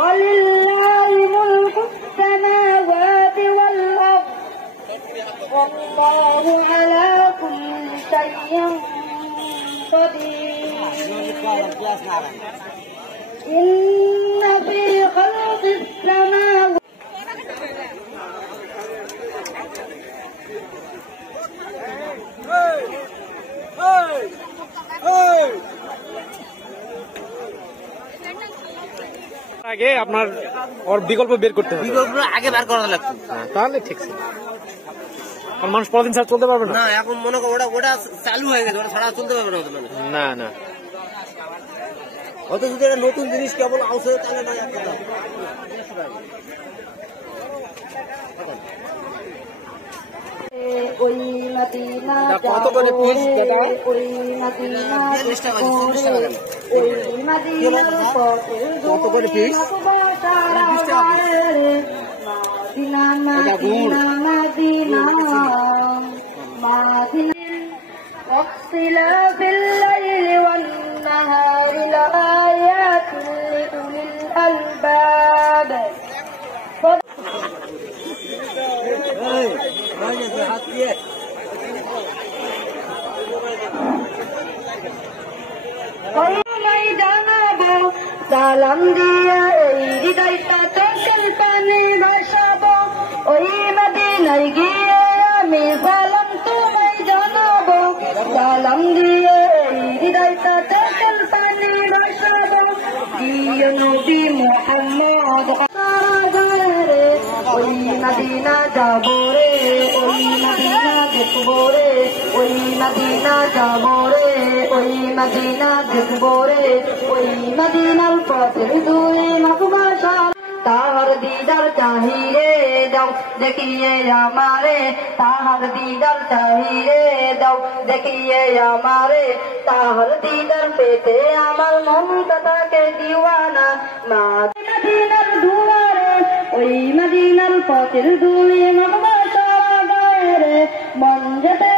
ولله ملك السماوات والأرض والله على كل شيء قدير إن في خلق السماوات আগে আপনার ওর বিকল্প বের করতে হবে, বিকল্প আগে বার করা লাগতো, তাহলে ঠিক আছে। মানুষ পরদিন ছাড়া চলতে পারবে না। এখন মনে করো ওটা চালু হয়ে গেছে, ওটা ছাড়া চলতে পারবে না। না হয়তো যদি একটা নতুন জিনিস কেবল আসে তাহলে না কথা। ওই মদিনা কত করে পিস দাদা? ওই মদিনা ওই মদিনা কত করে পিস? মদিনা মদিনা মদিনা মদিনা واختلاف الليل والنهار لآيات لأولي الألباب সালাম দিয়া এই হৃদয়টা চোখের পানি ভাসাবো, ওই মদিনায় গিয়ে আমি সালাম তোমায় জানাবো। সালাম দিয়ে এই হৃদয়টা চোখের পানি ভাসাবো, প্রিয় নবী মুহাম্মদ রে, ওই মদিনা যাবো রে, ওই মদিনা দেখবো রে, ওই মদিনা যাবো রে, ওই মদিনা দেখবো রে, ওই মদিনার পথের দুই মাকবাসা তাহার দিদার চাহিরে দাও দেখিয়ে আমারে, তাহার দিদার চাহিরে দাও দেখিয়ে আমারে, তাহার দিদার পেতে আমার মনটা তাকে দিওয়ানা। মদিনার দুয়ারে ওই মদিনার পথের দুই মাকবাসা গায়ে রে, মন যেতে